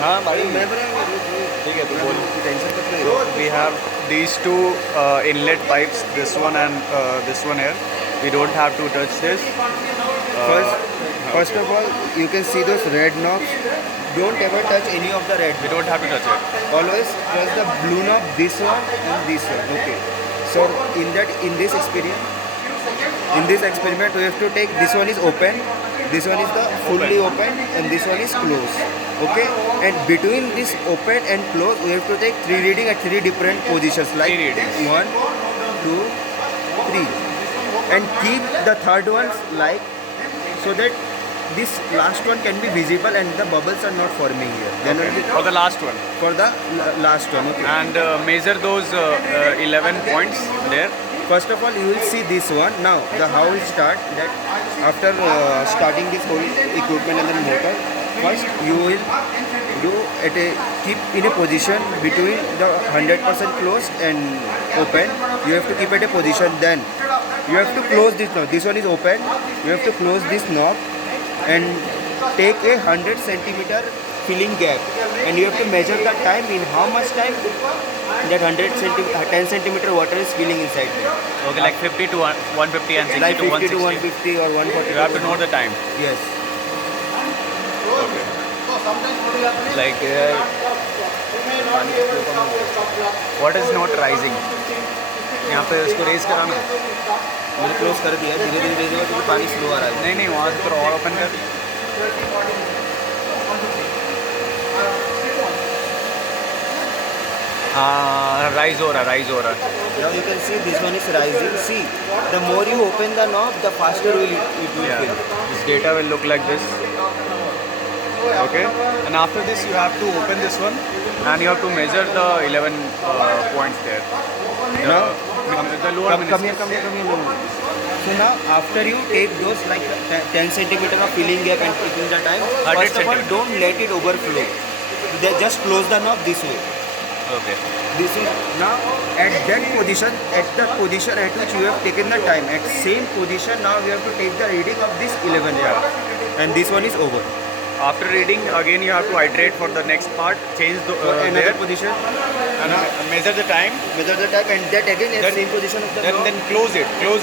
हाँ भाई मैं बना ठीक है, तू बोल। टेंशन मत ले। We have these two inlet pipes, this one and this one here. We don't have to touch this. First, first Okay. of all, you can see those red knobs. Don't ever touch any of the red We knobs. don't have to touch it. Always press the blue knob, this one and this one. Okay. So in this experiment, we have to take this one is open, this one is the fully open, and this one is closed. Okay. And between this open and closed, we have to take three reading at three different positions, like Three readings. 1, 2, 3, and keep the third ones like so that this last one can be visible and the bubbles are not forming here. Then Okay. only For the last one. for the last one. Okay. And measure those 11 points there. First of all, you will see this one. Now, the how will start that after starting this whole equipment and then motor. First, you will do keep in a position between the 100% closed and open. You have to keep at a position. Then you have to close this knob. This one is open. You have to close this knob and take a 100 centimeter filling gap, and you have to measure the time in how much time that 10 centimeter water is filling inside there. Okay, like 50 to 150 and 60 Like to 50 to 160. 150 or 140. You have to know the time. Yes. Okay. Like what is not rising? यहाँ पे इसको race कराना। मैंने close कर दिया, धीरे धीरे धीरे क्योंकि पानी स्लो आ रहा है. नहीं नहीं, वहाँ से थोड़ा और ओपन कर। हाँ, राइज हो रहा है। Now you can see this one is rising. See, the more you open the knob, the faster it will Yeah. fill. This data will look like this. Okay. And after this, you have to open this one, and you have to measure the 11 points there. Now, The lower come here, come here, come here. No. So now, after you take those like 10 centimeter of filling gap and taking the time, 100 first of all, centimeter. don't let it overflow. They just close the knob this way. Okay. This is now at that position, at the position at which you have taken the time, at same position now you have to take the reading of this 11 part, and this one is over. After reading, again you have to iterate for the next part, change the Another there, position, and measure the time. measure the time, and that again at Then- same position of the knob, Then close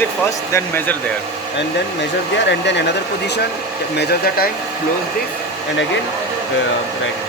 it first, then measure there. and then measure there, and then another position, measure the time, close this, and again right.